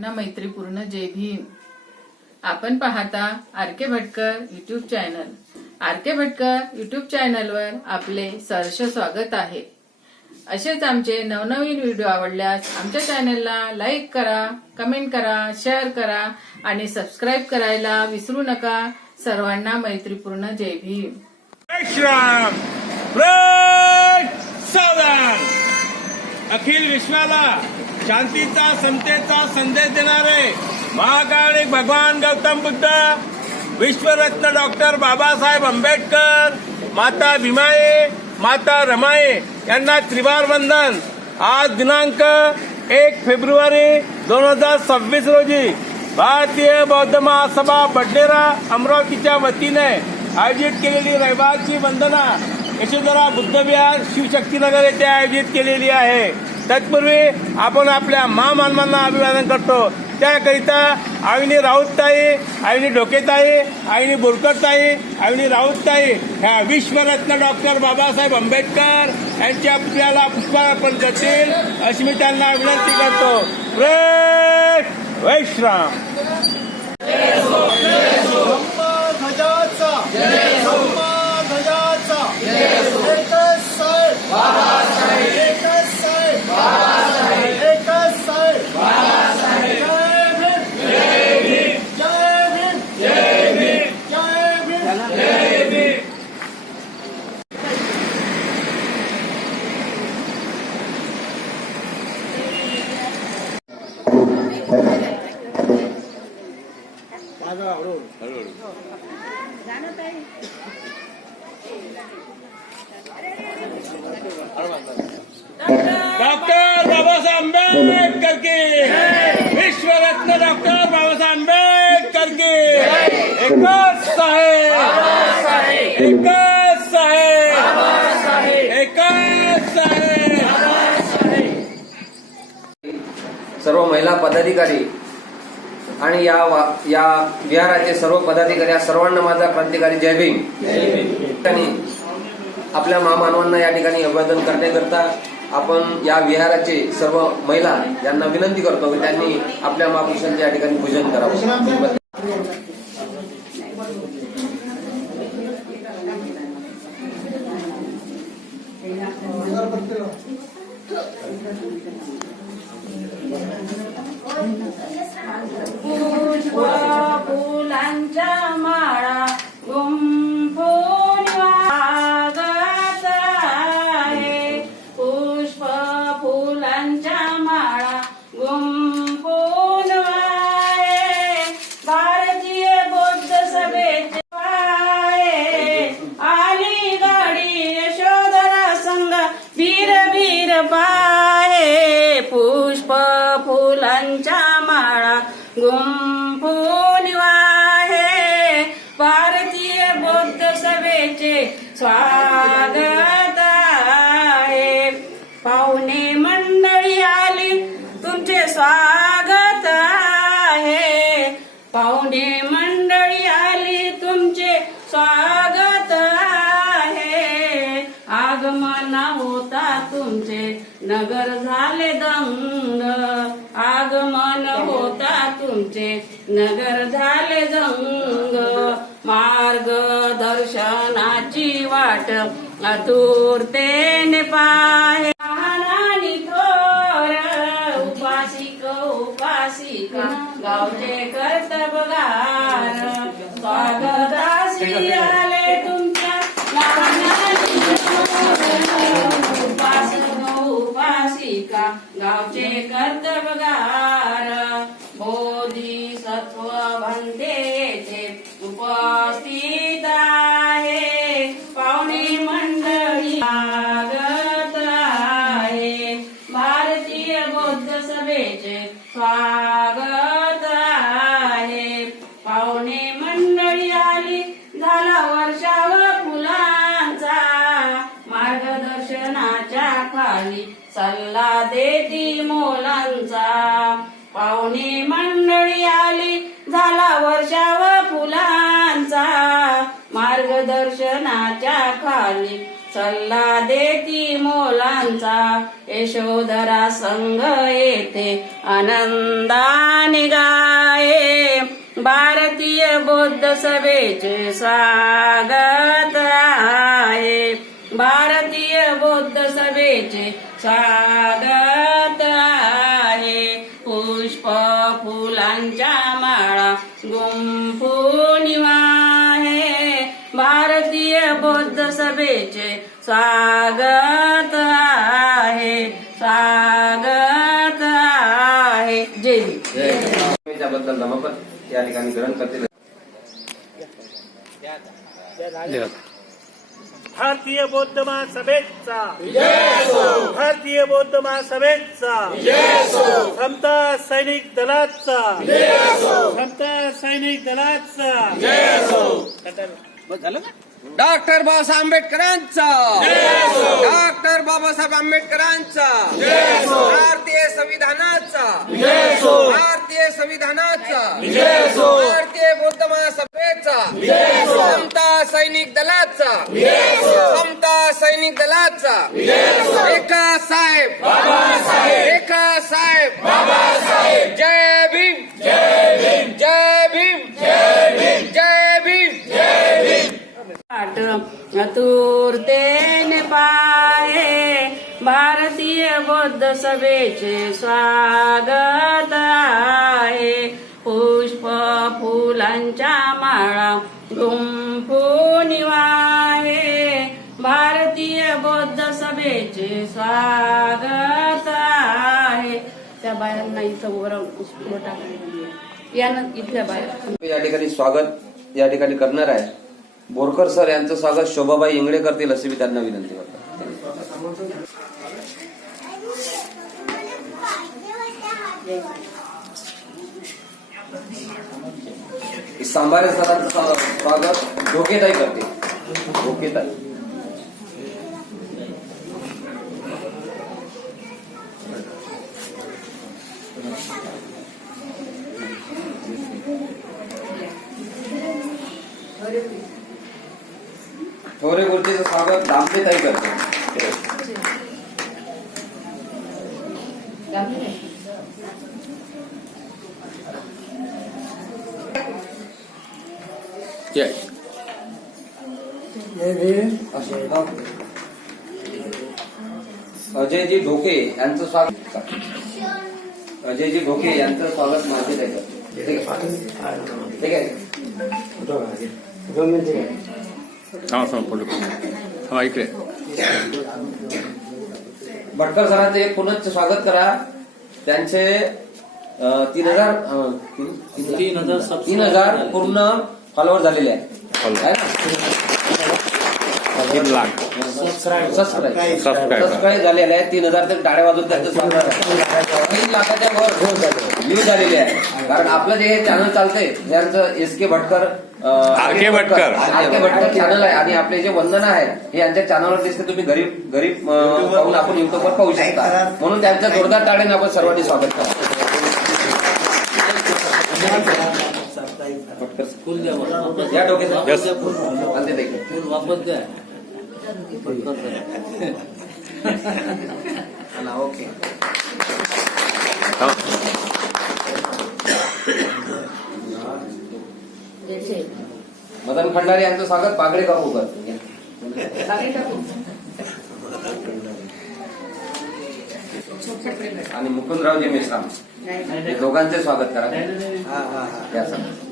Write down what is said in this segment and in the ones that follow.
सर्वांना मैत्रीपूर्ण जय भीम. आपण पाहता R K Bhatkar YouTube channel R K Bhatkar YouTube चॅनलवर आपले सहर्ष स्वागत आहे. असेच आमचे नवनवीन व्हिडिओ आवडल्यास आमच्या चॅनलला लाईक करा कमेंट करा शेअर करा आणि सबस्क्राईब करायला विसरू नका. सर्वांना मैत्रीपूर्ण जय भीम. अखिल विश्वाला शांतीचा समतेचा संदेश देणारे महाकाळी भगवान गौतम बुद्ध विश्वरत्न डॉक्टर बाबासाहेब आंबेडकर माता भीमाये माता रमाये यांना त्रिवार वंदन. आज दिनांक एक फेब्रुवारी दोन हजार सव्वीस रोजी भारतीय बौद्ध महासभा बडनेरा अमरावतीच्या वतीने आयोजित केलेली रविवारची वंदना यशोधरा बुद्धविहार शिवशक्तीनगर येथे आयोजित केलेली आहे. तत्पूर्वी आपण आपल्या महामानवांना अभिवादन करतो. त्याकरिता आईनी राऊतताई आईनी ढोकेताई आईनी बोरकरताई आईनी राऊतताई ह्या विश्वरत्न डॉक्टर बाबासाहेब आंबेडकर यांच्या पुतळ्याला पुष्पार्पण करतील अशी मी त्यांना विनंती करतो. प्रेम वैश्राम ध्वजाचा ध्वजाचा एकच साहेब एकच साहेब एकच साहेब जय भीम जय भीम जय भीम डॉक्टर बाबासाहेब आंबेडकर की विश्वरत्न डॉक्टर बाबासाहेब आंबेडकर की एकच साहेब. एकच साहेब. एकच साहेब. सर्व महिला पदाधिकारी आणि या वा- या विहाराचे सर्व पदाधिकारी या सर्वांना माझा क्रांतिकारी जय भीम. आणि आपल्या महामानवांना या ठिकाणी अभिवादन करण्याकरता आपण या विहाराचे सर्व महिला यांना विनंती करतो की त्यांनी आपल्या महापुरुषांच्या या ठिकाणी पूजन करावं. गुंफून वाहे भारतीय बौद्ध सभेचे स्वागत आहे पाहुणे मंडळी आली तुमचे स्वागत आहे पाहुणे मंडळी आली तुमचे स्वागत आहे आगमन होता तुमचे नगर झाले दंग आगमन होता तुमचे. नगर झाले दंग मार्गदर्शनाची वाट आतुरतेने पाहे. बोधिसत्व भन्ते येथे उपस्थित आहे. पाहुणे मंडळी स्वागत आहे. भारतीय बौद्ध सभेचे स्वागत आहे. पाहुणे मंडळी आली झाला वर्षावर फुलांचा. मार्गदर्शनाच्या खाली सल्ला देती मोलांचा. पाहुणे वर्षाव फुलांचा मार्गदर्शनाच्या खाली सल्ला देती मोलांचा. यशोधरा संघ येथे आनंदाने गाये. भारतीय बौद्ध सभेचे स्वागत आहे. भारतीय बौद्ध सभेचे स्वागत आहे. पुष्प फुलांच्या माळा गुंफून आहे भारतीय बौद्ध सभेचे स्वागत आहे स्वागत आहे. जय त्याबद्दल नामपत्र या ठिकाणी ग्रहण करतील भारतीय बौद्ध महासभेचा. भारतीय बौद्ध महासभेचा. समता सैनिक दलाचा. समता सैनिक दलाचा. डॉक्टर बाबासाहेब आंबेडकरांचा. बाबासाहेब आंबेडकरांचा. भारतीय संविधानाचा. भारतीय संविधानाचा. भारतीय बौद्ध महासभेचा. समता सैनिक दलाचा. समता सैनिक दलाचा. एका साहेब. एका साहेब. जय भीम. जय भीम. जय भीम. जय भीम. तूर्तेने पाहे भारतीय बौद्ध सभेचे स्वागत आहे. पुष्प फुलांच्या माळा गुंफून आहे भारतीय बौद्ध सभेचे स्वागत आहे. त्या बायांना इथं वर यानं इथल्या बाया. या ठिकाणी स्वागत या ठिकाणी करणार आहे. बोरकर सर यांचं स्वागत शोभाबाई इंगळे करतील असे मी त्यांना विनंती करतो. सांबारे सरांचं स्वा- स्वागत। ढोकेताई करते। ढोकेताई थोरे गोष्टीचं स्वागत। दामतेताई करते। जय अजयजी ढोके यांचं स्वागत. अजयजी ढोके यांचं स्वागत माझे ठीक आहे. ठीक आहे. बोलू. इकडे. भटकर सरांचे एक पुनश्च स्वागत करा. त्यांचे तीन हजार तीन हजार तीन हजार पूर्ण फॉलोअर झालेले आहे ना? सबस्क्राईब झालेले आहे तीन हजार तरी टाळ्या वाजून त्यांचं स्वागत आहे. तीन लाखाच्या वर झालेले आहे कारण आपलं जे हे चॅनल चालतंय यांचं एस के भटकर अं, R K Bhatkar. R K Bhatkar channel आहे. आणि आपले जे वंदना आहे हे यांच्या चॅनलवर दिसते तुम्ही गरीब गरीब पाहून आपण युट्यूबवर पाहू शकता. म्हणून त्यांचं जोरदार टाळेने आपण सर्वांनी स्वागत करा या डोक्यात. चला, ओके. हा. मदन खंडारे यांचं स्वागत बागडे काकूकर आणि मुकुंदरावजी मेश्राम हे दोघांचे स्वागत करा. या सर. मुकुंदरावजी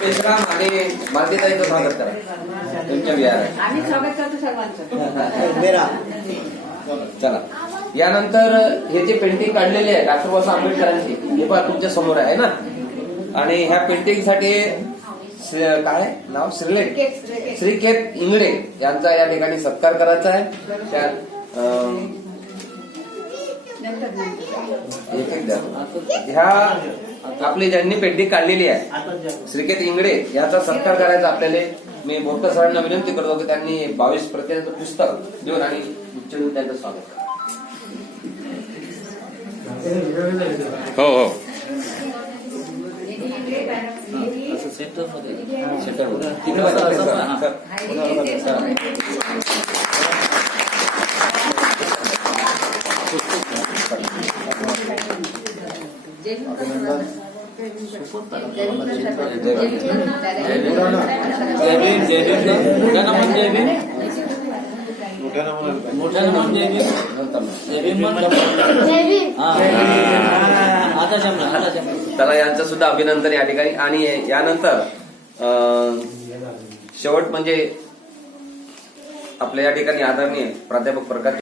मेश्राम आणि मालतीताईचं स्वागत करा तुमच्या विहारात आम्ही स्वागत करतो सर्वांचं. चला. यानंतर हे जे पेंटिंग काढलेले आहे डॉक्टर बाबासाहेब आंबेडकरांची हे पण तुमच्यासमोर आहे ना? आणि ह्या पेंटिंगसाठी काय? नाव श्रीलेख? श्रीकेत इंगडे यांचा या ठिकाणी सत्कार करायचा आहे. त्या. ह्या आपली ज्यांनी पेंटिंग काढलेली आहे श्रीकेत इंगडे याचा सत्कार करायचा आपल्याला. मी बोरकर सरांना विनंती करतो की त्यांनी बावीस प्रत्येक पुस्तक देऊन आणि उच्चारून त्यांचं स्वागत करा. हो हो. तिकडे बसा, सर. सर. जय भीम जय भीम मोठ्या नामात जय भीम मोठ्या नामात जय भीम जय भीम म्हण. हा. आता जमलं आता जमलं त्याला यांचं सुद्धा अभिनंदन या ठिकाणी. आणि यानंतर शेवट म्हणजे आपल्या या ठिकाणी आदरणीय प्राध्यापक प्रकाश